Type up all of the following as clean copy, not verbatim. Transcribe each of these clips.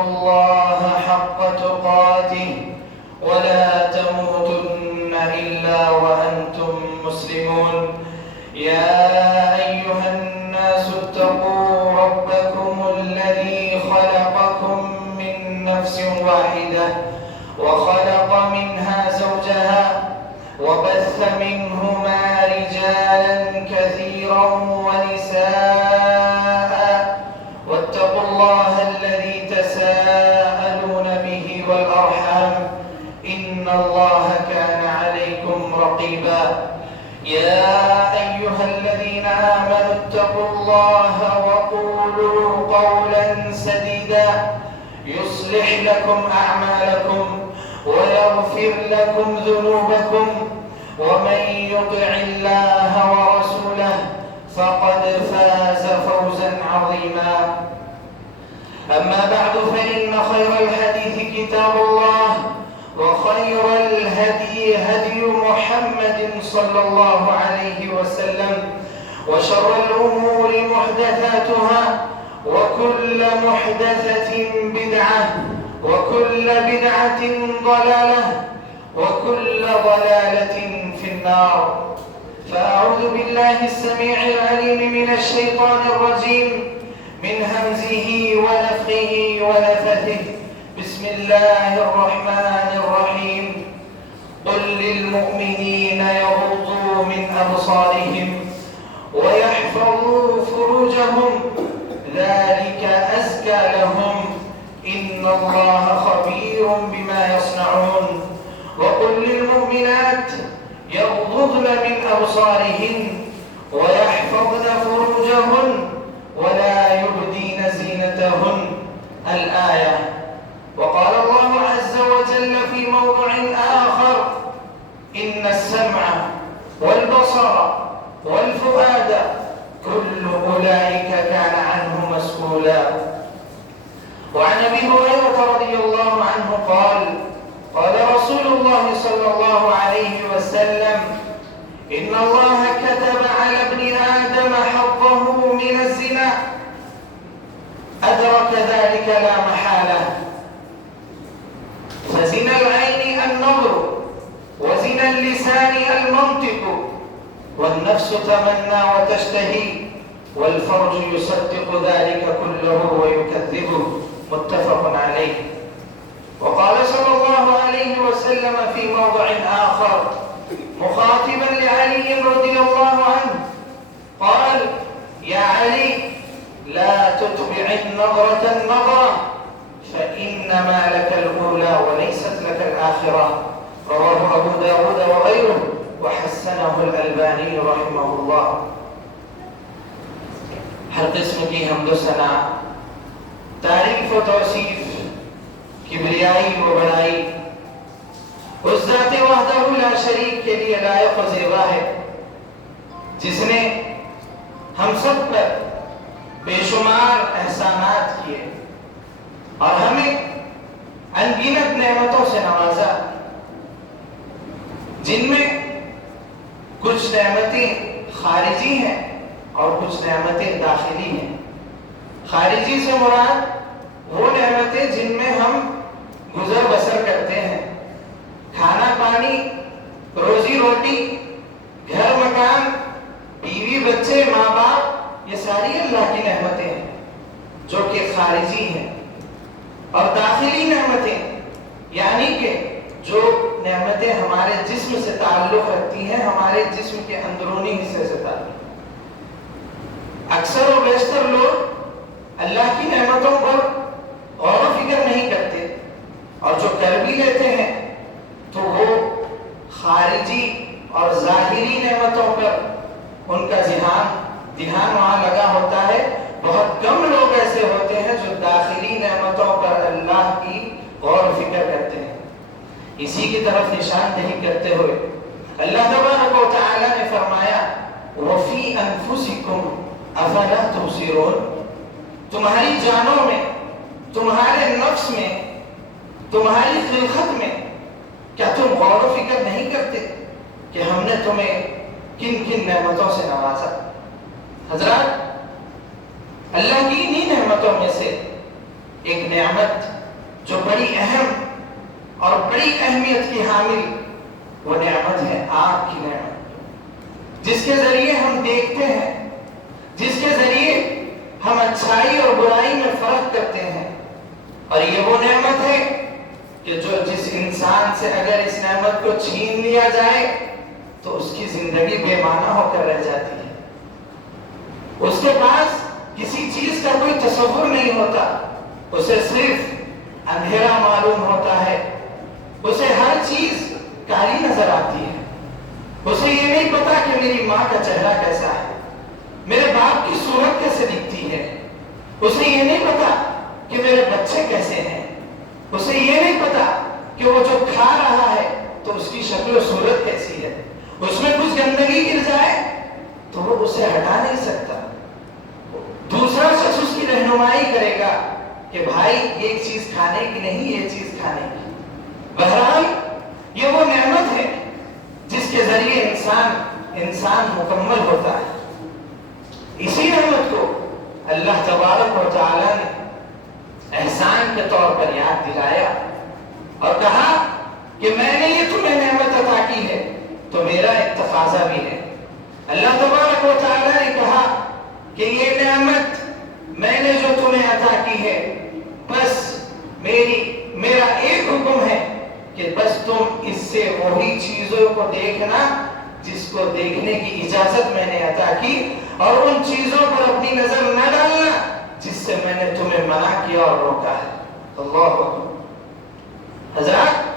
واتقوا الله حق تقاته ولا تموتن إلا وأنتم مسلمون. يا أيها الناس اتقوا ربكم الذي خلقكم من نفس واحدة وخلق منها زوجها وبث منهما رجالا كثيرا ونساء واتقوا الله الذي تساءلون به والأرحام إن الله كان عليكم رقيبا. يا أيها الذين آمنوا اتقوا الله وقولوا قولا سديدا يصلح لكم أعمالكم ويغفر لكم ذنوبكم ومن يطع الله ورسوله فقد فاز فوزا عظيما. أما بعد فإن خير الحديث كتاب الله وخير الهدي هدي محمد صلى الله عليه وسلم وشر الأمور محدثاتها وكل محدثة بدعة وكل بدعة ضلالة وكل ضلالة في النار. فأعوذ بالله السميع العليم من الشيطان الرجيم من همزه ونفخه ونفثه. بسم الله الرحمن الرحيم. قل للمؤمنين يغضوا من أبصارهم ويحفظوا فروجهم ذلك أزكى لهم إن الله خبير بما يصنعون. وقل للمؤمنات يغضضن من أبصارهن ويحفظن فروجهن ولا يبدين زينتهن. الآية. وقال الله عز وجل في موضع آخر إن السمع والبصر والفؤاد كل أولئك كان عنه مسؤولا. وعن أبي هريرة رضي الله عنه قال قال رسول الله صلى الله عليه وسلم إن الله كتب على ابن آدم حظه من الزنا أدرك ذلك لا محالة. فزنا العين النظر وزنا اللسان المنطق والنفس تمنى وتشتهي والفرج يصدق ذلك كله ويكذبه. متفق عليه. وقال صلى الله عليه وسلم في موضع آخر مخاطبا لعلي رضي الله عنه قال يا علي لا تتبع النظرة النظرة فإنما لك الأولى وليست لك الآخرة. رواه أبو داود وغيره وحسنه الألباني رحمه الله. ہر قسم کی حمد و ثنا تعریف و توصیف کبریائی و بڑائی اس ذات وحدہ لا شریک کے لیے لائق و زیبا ہے جس نے ہم سب پر بے شمار احسانات کیے اور ہمیں انگنت نعمتوں سے نوازا جن میں کچھ نعمتیں خارجی ہیں اور کچھ نعمتیں داخلی ہیں. خارجی سے مراد وہ نعمتیں جن میں ہم گزر بسر کرتے ہیں. کھانا پانی روزی روٹی گھر مکان بیوی بچے ماں باپ یہ ساری اللہ کی نعمتیں ہیں جو کہ خارجی ہیں. اور داخلی نعمتیں یعنی کہ جو نعمتیں ہمارے جسم سے تعلق رکھتی ہیں ہمارے جسم کے اندرونی حصے سے تعلق. اکثر و بیشتر لوگ اللہ کی نعمتوں پر غور و فکر نہیں کرتے اور جو کر بھی لیتے ہیں تو وہ خارجی اور ظاہری نعمتوں پر ان کا دھیان وہاں لگا ہوتا ہے. بہت کم لوگ ایسے ہوتے ہیں جو داخلی نعمتوں پر اللہ کی غور و فکر کرتے ہیں. اسی کی طرف نشاندہی کرتے ہوئے اللہ تبارک و تعالی نے فرمایا وَفِي أَنفُسِكُمْ أَفَلَا تُبْصِرُونَ. تمہاری جانوں میں تمہارے نفس میں تمہاری خلقت میں کیا تم غور و فکر نہیں کرتے کہ ہم نے تمہیں کن کن نعمتوں سے نوازا. حضرات اللہ کی انہی نعمتوں میں سے ایک نعمت جو بڑی اہم اور بڑی اہمیت کی حامل، وہ نعمت ہے آنکھ کی نعمت، جس کے ذریعے ہم دیکھتے ہیں، جس کے ذریعے ہم اچھائی اور برائی میں فرق کرتے ہیں۔ اور یہ وہ نعمت ہے کہ جس انسان سے اگر اس نعمت کو چھین لیا جائے تو اس کی زندگی بے معنی ہو کر رہ جاتی ہے۔ اس کے پاس کسی چیز کا کوئی تصور نہیں ہوتا، اسے صرف اندھیرا معلوم ہوتا ہے، اسے ہر چیز کالی نظر آتی ہے، اسے یہ نہیں پتا کہ میری ماں کا چہرہ کیسا ہے، میرے باپ کی صورت کیسے دکھتی ہے، اسے یہ نہیں پتا کہ میرے بچے کیسے ہیں، اسے یہ نہیں پتا کہ وہ جو کھا رہا ہے تو اس کی شکل و صورت کیسی ہے، اس میں کچھ گندگی گر جائے تو وہ اسے ہٹا نہیں سکتا، دوسرا شخص اس کی رہنمائی کرے گا کہ بھائی یہ چیز کھانے کی نہیں، یہ چیز کھانے کی۔ بہرحال یہ وہ نعمت ہے جس کے ذریعے انسان مکمل ہوتا ہے۔ اسی نعمت کو اللہ تبارک و تعالی نے احسان کے طور پر یاد دلایا اور کہا کہ میں نے یہ تمہیں نعمت عطا کی ہے تو میرا ایک تقاضا بھی ہے۔ اللہ تبارک و تعالی نے کہا کہ یہ نعمت میں نے جو تمہیں عطا کی ہے، بس میرا ایک حکم ہے کہ بس تم اس سے وہی چیزوں کو دیکھنا جس کو دیکھنے کی اجازت میں نے عطا کی، اور ان چیزوں پر اپنی نظر نہ ڈالنا جس سے میں نے تمہیں منع کیا اور روکا ہے۔ اللہ اکبر۔ حضرات،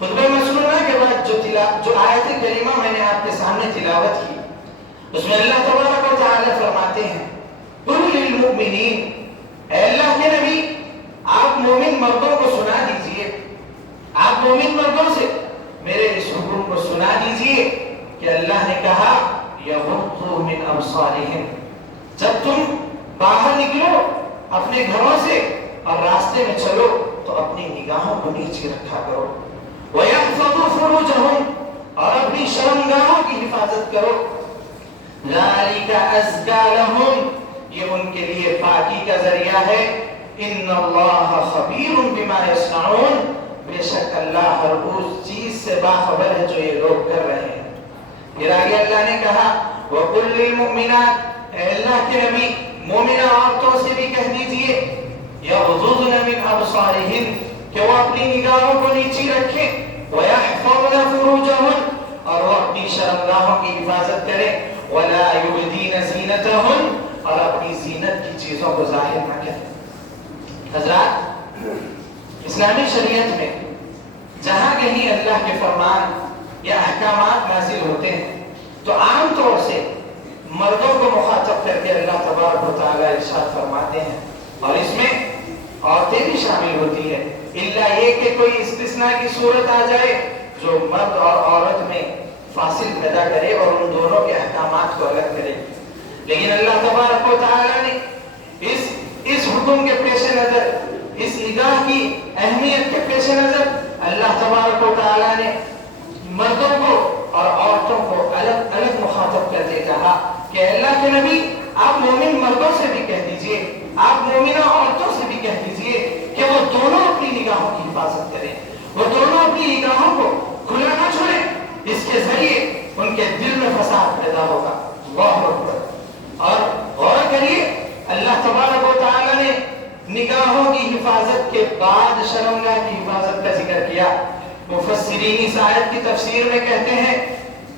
خطبہ مسنونہ کے بعد جو آیت کریمہ میں نے آپ کے سامنے تلاوت کی، اس میں اللہ تبارک و تعالی فرماتے ہیں قُلْ لِلْمُؤْمِنِينَ، اے اللہ کے نبی آپ مومن مردوں کو سنا دیجئے، آپ مومن مردوں سے میرے اس حکم کو سنا دیجئے کہ اللہ نے کہا یغضوا من ابصارہم، جب تم باہر نکلو اپنے گھروں سے اور راستے میں چلو تو اپنی نگاہوں کو نیچے رکھا کرو، وَيَحْفَظُوا فُرُوجَهُمْ، اور اپنی شرمگاہوں کی حفاظت کرو، ذَلِكَ أَزْكَىٰ لَهُمْ، یہ ان کے لیے پاکی کا ذریعہ ہے، إِنَّ اللَّهَ خَبِيرٌ بِمَا يَصْنَعُونَ، بے شک اللہ ہر اس چیز سے باخبر ہے جو یہ لوگ کر رہے ہیں۔ پھر آگے اللہ نے کہا وَقُلْ لِلْمُؤْمِنَاتِ، اے اللہ کے نبی مومنہ عورتوں سے بھی کہہ دیجئے یغضضن من ابصارہن، کہ وہ اپنی نگاہوں کو نیچی رکھیں، وَيَحْفَظْنَ فُرُوجَهُنْ، اور وہ اپنی شرمگاہوں کی حفاظت کریں، وَلَا يُبْدِينَ زِينَتَهُنْ، اور اپنی زینت کی چیزوں کو ظاہر نہ کریں۔ حضرات، اسلامی شریعت میں جہاں کہیں اللہ کے فرمان یا احکامات نازل ہوتے ہیں تو عام طور سے مردوں کو مخاطب کر کے اللہ تبارک و تعالی ارشاد فرماتے ہیں، اور اس میں عورتیں بھی شامل ہوتی ہے، الا یہ کہ کوئی استثناء کی صورت آ جائے جو مرد اور عورت میں فاصل پیدا کرے اور ان دونوں کے احکامات کو الگ کرے۔ لیکن اللہ تبارک و تعالی نے اس حکم کے پیش نظر، اس نگاہ کی اہمیت کے پیش نظر، اللہ تبارک و تعالی نے مردوں کو اور عورتوں کو الگ الگ مخاطب کر کے کہا کہ اللہ کے نبی آپ مومن مردوں سے بھی کہہ دیجئے، آپ مومنہ عورتوں سے بھی کہہ دیجئے کہ وہ دونوں اپنی نگاہوں کی حفاظت کریں، وہ دونوں اپنی نگاہوں کو کھلا نہ چھوڑیں، اس کے ذریعے ان کے دل میں فساد پیدا ہوگا۔ اللہ اکبر۔ اور غور کریے، اللہ تبارک و تعالی نے نگاہوں کی حفاظت کے بعد شرمگاہ کی حفاظت کا ذکر کیا۔ مفسرین اس آیت کی تفسیر میں کہتے ہیں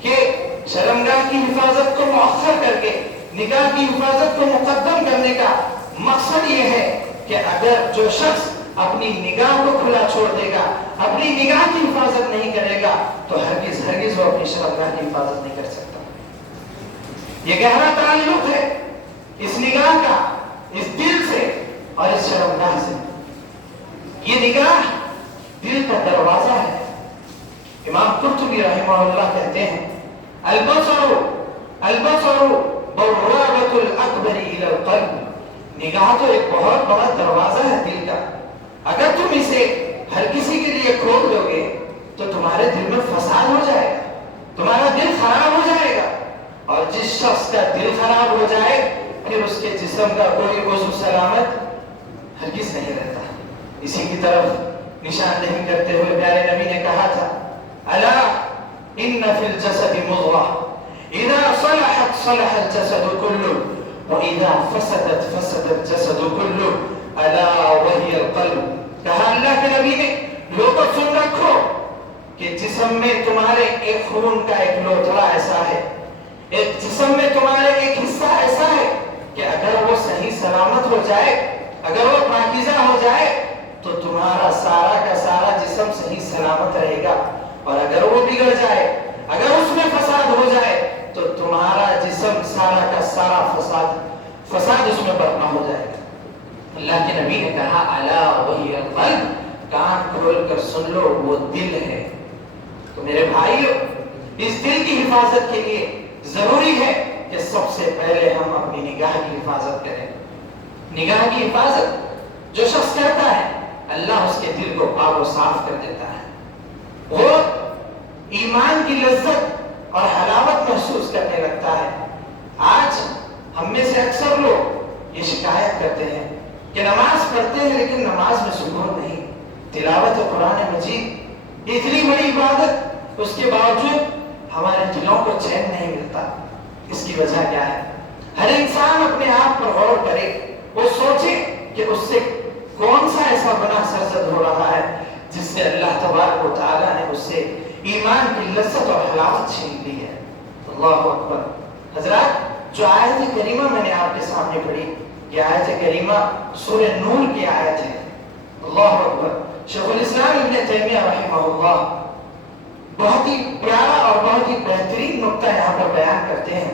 کہ شرمگاہ کی حفاظت کو مؤخر کر کے نگاہ کی حفاظت کو مقدم کرنے کا مقصد یہ ہے کہ اگر جو شخص اپنی نگاہ کو کھلا چھوڑ دے گا، اپنی نگاہ کی حفاظت نہیں کرے گا تو ہرگز وہ اپنی شرمگاہ کی حفاظت نہیں کر سکتا۔ یہ گہرا تعلق ہے اس نگاہ کا اس دل سے اور اس شرمگاہ سے۔ یہ نگاہ دل کا دروازہ ہے۔ امام قرطبی رحمہ اللہ کہتے ہیں البصر بوابۃ الاکبر الی القلب، نگاہ تو ایک بہت بڑا دروازہ ہے دل کا، اگر تم اسے ہر کسی کے لیے کھول دو گے تو تمہارے دل میں فساد ہو جائے گا، تمہارا دل خراب ہو جائے گا، اور جس شخص کا دل خراب ہو جائے پھر اس کے جسم کا کوئی عضو سلامت ہرگز نہیں رہتا. اسی کی طرف نشاندہی کرتے ہوئے پیارے نبی نے کہا تھا الا ان فی الجسد مضغة اذا صلحت صلح الجسد كله واذا فسدت فسد الجسد كله الا وهي القلب. کہا اللہ کے نبی نے لوگوں سن رکھو کہ جسم میں تمہارے ایک خون کا ایک لوتھڑا ایسا ہے, ایک جسم میں تمہارے ایک حصہ ایسا ہے کہ اگر وہ صحیح سلامت ہو جائے, اگر وہ پاکیزہ ہو جائے تو تمہارا سارا کا سارا جسم صحیح سلامت رہے گا, اور اگر وہ بگڑ جائے, اگر اس میں فساد ہو جائے تو تمہارا جسم سارا کا سارا فساد اس میں برپا ہو جائے گا. اللہ کے نبی نے کہا الا وہی القلب, کان کھول کر سن لو وہ دل ہے. تو میرے بھائیو, اس دل کی حفاظت کے لیے ضروری ہے کہ سب سے پہلے ہم اپنی نگاہ کی حفاظت کریں. نگاہ کی حفاظت جو شخص کرتا ہے اللہ اس کے دل کو پاک و صاف کر دیتا ہے. وہ ایمان کی لذت اور حلاوت محسوس کرنے لگتا ہے. آج ہم میں سے اکثر لوگ یہ شکایت کرتے ہیں کہ نماز پڑھتے ہیں لیکن نماز میں سکون نہیں. تلاوت قرآن مجید اتنی بڑی عبادت, اس کے باوجود ہمارے دلوں کو چین نہیں ملتا. اس کی وجہ کیا ہے؟ ہر انسان اپنے آپ پر غور کرے, وہ سوچے کہ اس سے کون سا ایسا گناہ سرزد ہو رہا ہے جس سے اللہ تبارک و تعالیٰ نے اس سے ایمان کی لذت اور حلاوت چھین لی ہے. اللہ اکبر. حضرات, جو آیت کریمہ میں نے آپ کے سامنے پڑھی, یہ آیت کریمہ سورہ نور کی آیت ہے. اللہ اکبر. شیخ الاسلام ابن تیمیہ رحمہ اللہ بہت ہی پیارا اور بہت ہی بہترین نقطہ یہاں پر بیان کرتے ہیں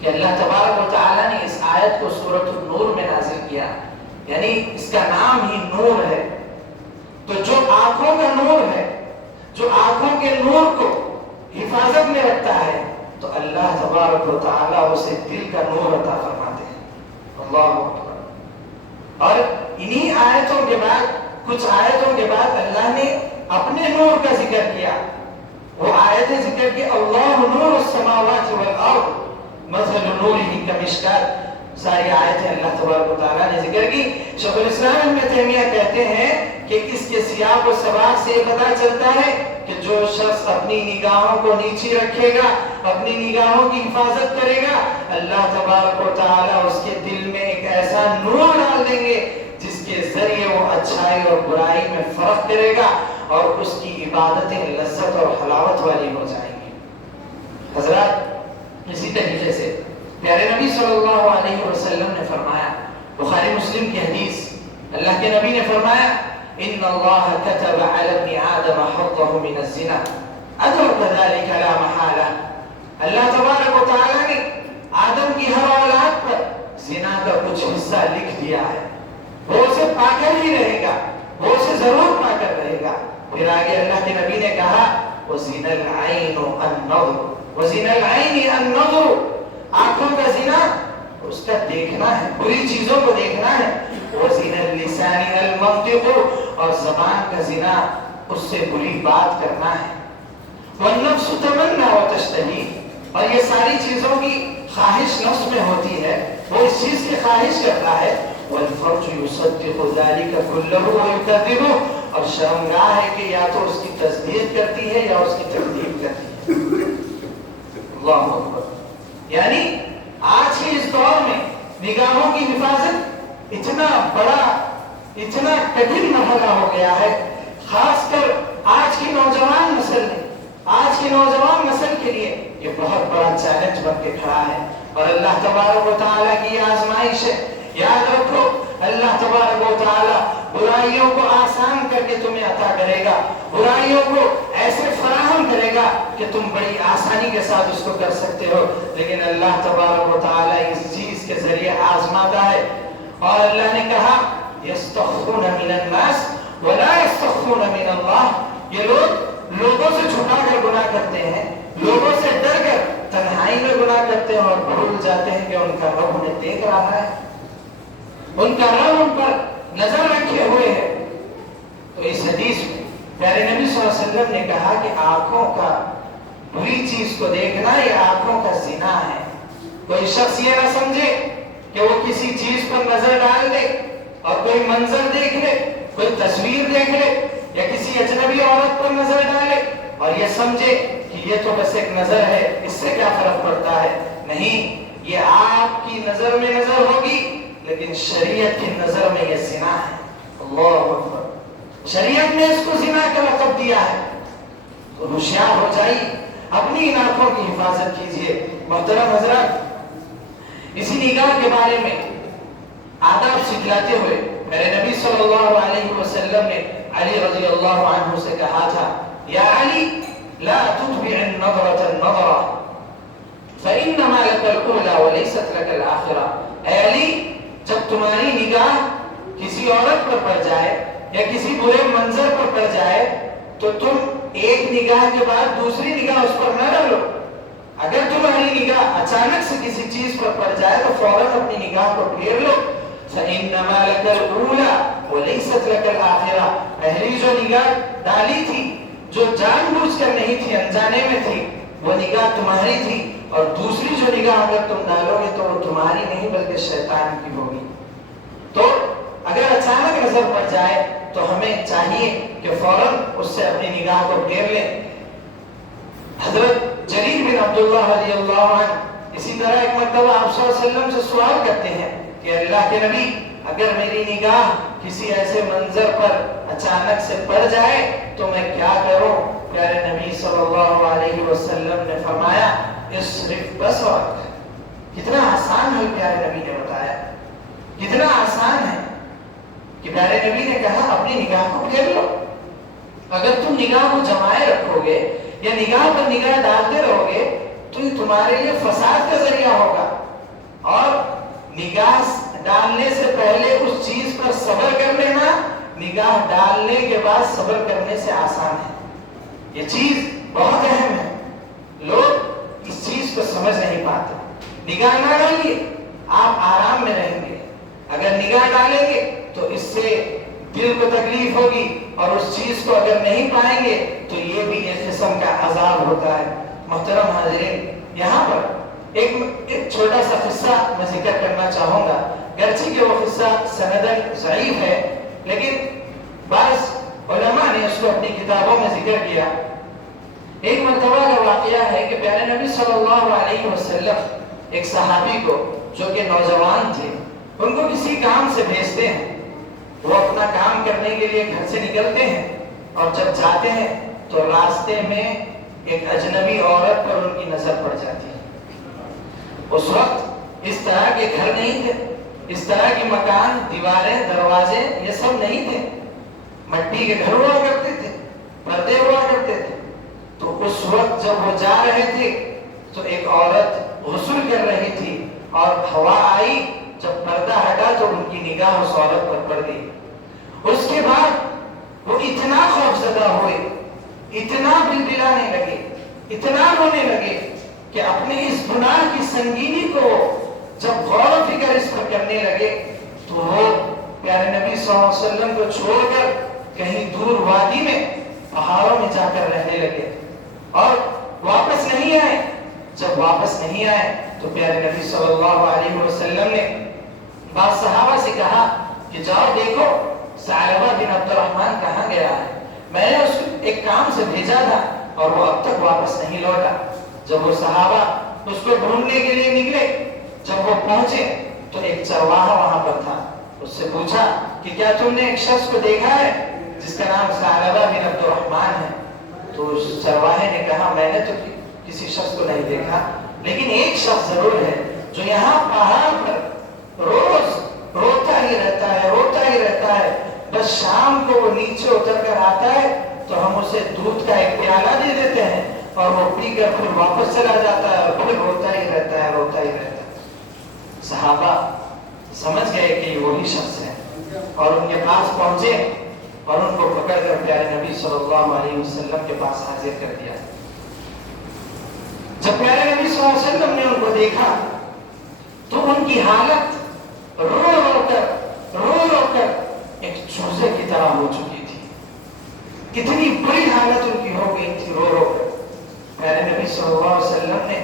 کہ اللہ تبارک و تعالیٰ نے اس آیت کو سورۃ النور میں نازل کیا, یعنی اس کا نام ہی نور ہے. تو جو آنکھوں کا نور ہے, جو آنکھوں کے نور کو حفاظت میں رکھتا ہے, تو اللہ تبارک و تعالیٰ اسے دل کا نور عطا فرماتے ہیں. اللہ اکبر. اور انہی آیتوں کے بعد, کچھ آیتوں کے بعد اللہ نے اپنے نور کا ذکر کیا. وہ آیت ذکر کی اللہ نور السماوات والارض مثل نورہ کمشکات, ساری آیتیں اللہ تبارک و تعالیٰ نے ذکر کی. شیخ الاسلام ابن تیمیہ کہتے ہیں کہ اس کے سیاق و سباق سے پتہ چلتا ہے کہ جو شخص اپنی نگاہوں کو نیچی رکھے گا, اپنی نگاہوں کی حفاظت کرے گا, اللہ تبارک و تعالیٰ اس کے دل میں ایک ایسا نور ڈال دیں گے جس کے ذریعے وہ اچھائی اور برائی میں فرق کرے گا اور اس کی عبادتیں لذت اور حلاوت والی ہو جائیں گی. حضرات, اسی طریقے سے پیارے نبی صلی اللہ علیہ وسلم نے فرمایا, بخاری مسلم کی حدیث, اللہ کے نبی نے فرمایا ان اللہ كتب على ابن آدم حظه من الزنا ادرك ذلك لا محالہ. اللہ تبارک و تعالیٰ نے آدم کی ہر اولاد پر زنا کا کچھ حصہ لکھ دیا ہے. وہ اسے پا کر ہی رہے گا, وہ اسے ضرور پا کر رہے گا. پھر آگے اللہ کے نبی نے کہا وَزِنَ الْعَيْنُ النَّظْرُ وَزِنَ الْعَيْنِ النَّظْرُ, آنکھوں کا زنا اس کا دیکھنا ہے, بری چیزوں کو دیکھنا ہے. وَزِنَ اللِّسَانِ الْمَنْطِقُ, اور زبان کا زنا اس سے بری بات کرنا ہے. وَالنَّفْسُ تَمَنَّى وَتَشْتَهِي, اور یہ ساری چیزوں کی خواہش نفس میں ہوتی ہے, وہ اس چیز کی خواہش کرتا ہے. وَالْفَرْجُ يُصَدِّقُ ذَلِكَ كُلَّهُ وَيُكَذِّبُهُ, اور شرمگاہ ہے کہ یا تو اس کی تصدیق کرتی ہے یا اس کی تکذیب کرتی ہے. اللہ اکبر. یعنی آج کے اس دور میں نگاہوں کی حفاظت اتنا بڑا, اتنا کٹھن مرحلہ ہو گیا ہے, خاص کر آج کی نوجوان نسل نے, آج کی نوجوان نسل کے لیے یہ بہت بڑا چیلنج بن کے کھڑا ہے. اور اللہ تبارک و تعالیٰ کی یہ آزمائش ہے. یاد رکھو, اللہ تبارک و تعالیٰ برائیوں کو آسان کر کے تمہیں عطا کرے گا, برائیوں کو ایسے فراہم کرے گا کہ تم بڑی آسانی کے ساتھ اس کو کر سکتے ہو. لیکن اللہ تبارک و تعالیٰ اس چیز کے ذریعے آزماتا ہے. اور اللہ نے کہا یستخفون من الناس ولا یستخفون من اللہ, یہ لوگ لوگوں سے چھپا کر گناہ کرتے ہیں, لوگوں سے ڈر کر تنہائی میں گناہ کرتے ہیں, اور بھول جاتے ہیں کہ ان کا رب انہیں دیکھ رہا ہے, ان کا رب ان پر نظر رکھے ہوئے ہے. تو اس حدیث میں پیارے نبی صلی اللہ علیہ وسلم نے کہا کہ آنکھوں کا بری چیز کو دیکھنا یہ آنکھوں کا زنا ہے. کوئی شخص یہ نہ سمجھے کہ وہ کسی چیز پر نظر ڈال دے اور کوئی منظر دیکھ لے، کوئی تصویر دیکھ لے یا کسی اجنبی عورت پر نظر ڈالے اور یہ سمجھے کہ یہ تو بس ایک نظر ہے، اس سے کیا فرق پڑتا ہے؟ نہیں، یہ آپ کی نظر میں نظر ہوگی لیکن شریعت کی نظر میں یہ زنا ہے۔ اللہ اکبر، شریعت نے اس کو زنا کا لقب دیا ہے۔ تو ہوشیار ہو جائیے، اپنی ان آنکھوں کی حفاظت کیجیے۔ محترم حضرات، اسی نگاہ کے بارے میں آداب سکھلاتے ہوئے میرے نبی صلی اللہ علیہ وسلم نے علی رضی اللہ عنہ سے کہا تھا، یا علی لا تتبع النظرة النظرة فإنما لك الأولى وليست لك الآخرة۔ اے علی، جب تمہاری نگاہ کسی عورت پر پڑ جائے یا کسی برے منظر پر پڑ جائے تو تم ایک نگاہ کے بعد دوسری نگاہ اس پر نہ ڈالو۔ اگر تمہاری نگاہ اچانک سے کسی چیز پر پڑ جائے تو فوراً اپنی نگاہ کو پھیر لو۔ فإنما لك الأولى وليست لك الآخرة، پہلی جو نگاہ ڈالی تھی، جو جان بوجھ کر نہیں تھی، انجانے میں تھی، وہ نگاہ تمہاری تھی، اور دوسری جو نگاہ اگر تم ڈالو گے تو وہ تمہاری نہیں بلکہ شیطان کی ہوگی۔ تو اگر اچانک نظر پڑ جائے تو ہمیں چاہیے کہ فوراً اس سے اپنی نگاہ کو پھیر لیں۔ حضرت جریر بن عبداللہ رضی اللہ عنہ اسی طرح ایک مرتبہ آپ صلی اللہ علیہ وسلم سے سوال کرتے ہیں کہ اللہ کے نبی، اگر میری نگاہ کسی ایسے منظر پر اچانک سے پڑ جائے تو میں کیا کروں؟ پیارے نبی صلی اللہ علیہ وسلم نے فرمایا، اصرف بصرک۔ کتنا آسان ہے، پیارے نبی نے بتایا، کتنا آسان ہے کہ پیارے نبی نے کہا اپنی نگاہ کو پھیر لو۔ اگر تم نگاہ کو جمائے رکھو گے یا نگاہ پر نگاہ ڈالتے رہو گے تو یہ تمہارے لیے فساد کا ذریعہ ہوگا، اور نگاہ ڈالنے سے پہلے اس چیز پر صبر کر لینا نگاہ ڈالنے کے بعد صبر کرنے سے آسان ہے۔ یہ چیز بہت اہم ہے، لوگ اس چیز کو سمجھ نہیں پاتے۔ نگاہ نہ ڈالیے، آپ آرام میں رہیں گے۔ اگر نگاہ ڈالیں گے تو اس سے دل کو تکلیف ہوگی، اور اس چیز کو اگر نہیں پائیں گے تو یہ بھی ایک قسم کا عذاب ہوتا ہے۔ محترم حاضرین، یہاں پر ایک چھوٹا سا قصہ میں ذکر کرنا چاہوں گا، گرچہ کہ وہ قصہ سندن ضعیف ہے لیکن بعض علماء نے اس کو اپنی کتابوں میں ذکر کیا۔ ایک مرتبہ کا واقعہ ہے کہ پیارے نبی صلی اللہ علیہ وسلم ایک صحابی کو جو کہ نوجوان تھے، ان کو کسی کام سے بھیجتے ہیں۔ وہ اپنا کام کرنے کے لیے گھر سے نکلتے ہیں، اور جب جاتے ہیں تو راستے میں ایک اجنبی عورت پر ان کی نظر پڑ جاتی ہے۔ اس وقت اس طرح کے گھر نہیں تھے، اس طرح کے مکان، دیواریں، دروازے یہ سب نہیں تھے، مٹی کے گھر ہوا کرتے تھے، پردے ہوا کرتے تھے۔ تو اس وقت جب وہ جا رہے تھے تو ایک عورت غسل کر رہی تھی، اور ہوا آئی، جب پردہ ہٹا تو ان کی نگاہ اس عورت پر پڑ گئی۔ اس کے بعد وہ اتنا خوفزدہ ہوئے، اتنا بلبلانے لگے، اتنا رونے لگے کہ اپنے اس گناہ کی سنگینی کو جب غور و فکر اس پر کرنے لگے تو وہ پیارے نبی صلی اللہ علیہ وسلم کو چھوڑ کر کہیں دور وادی میں، پہاڑوں میں جا کر رہنے لگے اور واپس نہیں آئے۔ جب واپس نہیں آئے تو پیارے نبی صلی اللہ علیہ وسلم نے بعض صحابہ سے کہا کہ جاؤ دیکھو ثعلبہ بن عبد الرحمن کہاں گیا ہے، میں نے اس کو ایک کام سے بھیجا تھا اور وہ اب تک واپس نہیں لوٹا۔ جب وہ صحابہ اس کو ڈھونڈنے کے لیے نکلے، جب وہ پہنچے تو ایک چرواہا وہاں پر تھا۔ اس سے پوچھا کہ کیا تم نے ایک شخص کو دیکھا ہے جس کا نام ثعلبہ بن عبد الرحمن ہے؟ تو اس چرواہے نے کہا میں نے تو کسی شخص کو نہیں دیکھا، لیکن ایک شخص ضرور ہے جو یہاں پہاڑ پر روز روتا ہی رہتا ہے، بس شام کو وہ نیچے اتر کر آتا ہے تو ہم اسے دودھ کا ایک پیالہ دے دیتے ہیں اور وہ پی کر پھر واپس چلا جاتا ہے اور پھر روتا ہی رہتا ہے۔ صحابہ سمجھ گئے کہ یہ وہی شخص ہے اور ان کے پاس پہنچے اور ان کو پکڑ کر پیارے نبی صلی اللہ علیہ وسلم کے پاس حاضر کر دیا۔ جب پیارے نبی صلی اللہ علیہ وسلم نے ان کو دیکھا تو ان کی حالت رو رو کر ایک چوزے کی طرح ہو چکی تھی۔ کتنی بری حالت ان کی ہو گئی تھی، رو کر۔ پیارے نبی صلی اللہ علیہ وسلم نے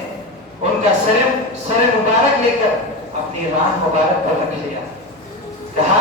ان کا سر مبارک لے کر اپنی راہ مبارک پر رکھ لیا، کہا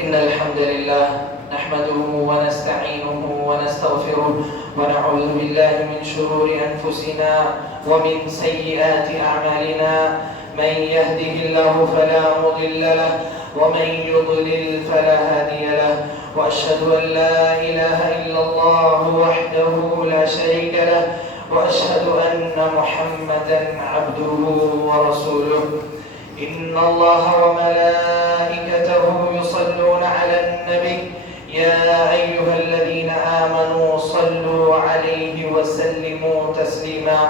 إن الحمد لله نحمده ونستعينه ونستغفره ونعوذ بالله من شرور أنفسنا ومن سيئات أعمالنا. من يهده الله فلا مضل له ومن يضلل فلا هادي له. وأشهد أن لا إله إلا الله وحده لا شريك له وأشهد أن محمدا عبده ورسوله. إن الله وملائكته يصلون على النبي يا أيها الذين آمنوا صلوا عليه وسلموا تسليما.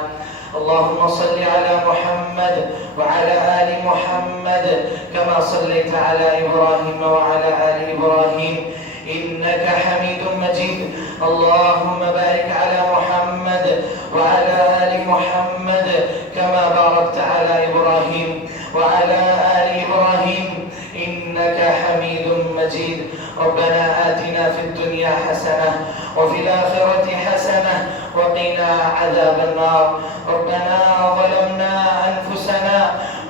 اللهم صل على محمد وعلى آل محمد كما صليت على إبراهيم وعلى آل إبراهيم إنك حميد مجيد. اللهم بارك على محمد وعلى آل محمد كما باركت على إبراهيم وعلى آل إبراهيم إنك حميد مجيد. ربنا آتنا في الدنيا حسنة وفي الآخرة حسنة وقنا عذاب النار. ربنا ظلمنا أنفسنا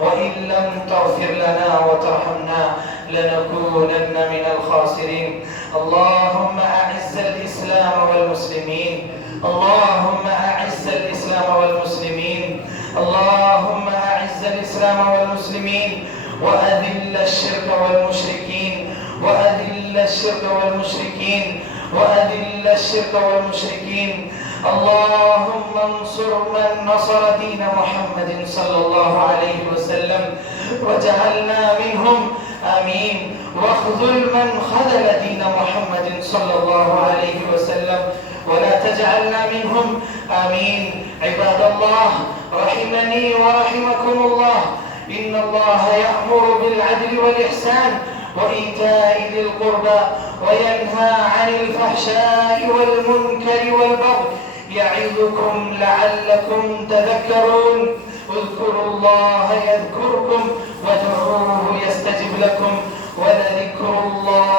وإن لم تغفر لنا وترحمنا لنكونن من الخاسرين. اللهم أعز الإسلام والمسلمين. اللهم أعز الإسلام والمسلمين. اللهم أعز الإسلام والمسلمين وأذل الشرك والمشركين وأذل الشرك والمشركين وأذل الشرك والمشركين. اللهم انصر من نصر دين محمد صلى الله عليه وسلم وجعلنا منهم آمين. واخذل من خذل دين محمد صلى الله عليه وسلم ولا تجعلنا منهم آمين. عباد الله رحمني ورحمكم الله، إن الله يأمر بالعدل والإحسان وإيتاء ذي القربى وينهى عن الفحشاء والمنكر والبغي يعظكم لعلكم تذكرون. اذكروا الله يذكركم وادعوه يستجب لكم ولذكر الله